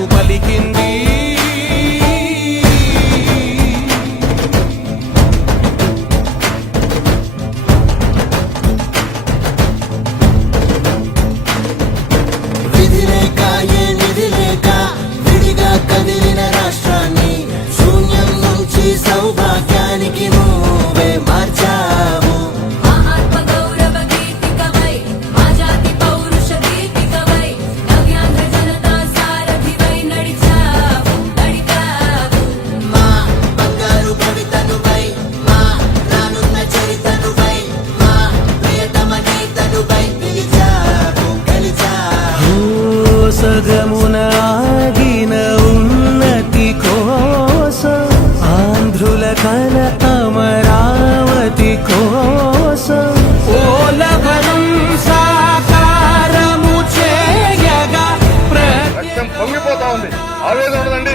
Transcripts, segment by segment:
పలికింది. కల అమరావతి కోసం ఓలవరం సాకారము చేయగా రక్తం పొంగిపోతా ఉంది. ఆవేదన ఉండదండి.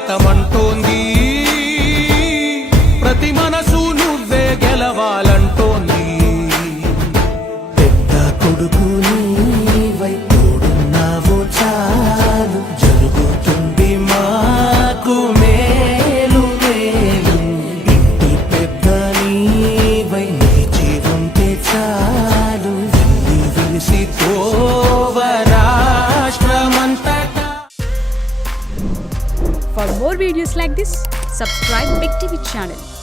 భారతమంటోంది ప్రతి మనసు నువ్వే గెలవాలంటోంది. పెద్ద కొడుకు like this, subscribe Big TV channel.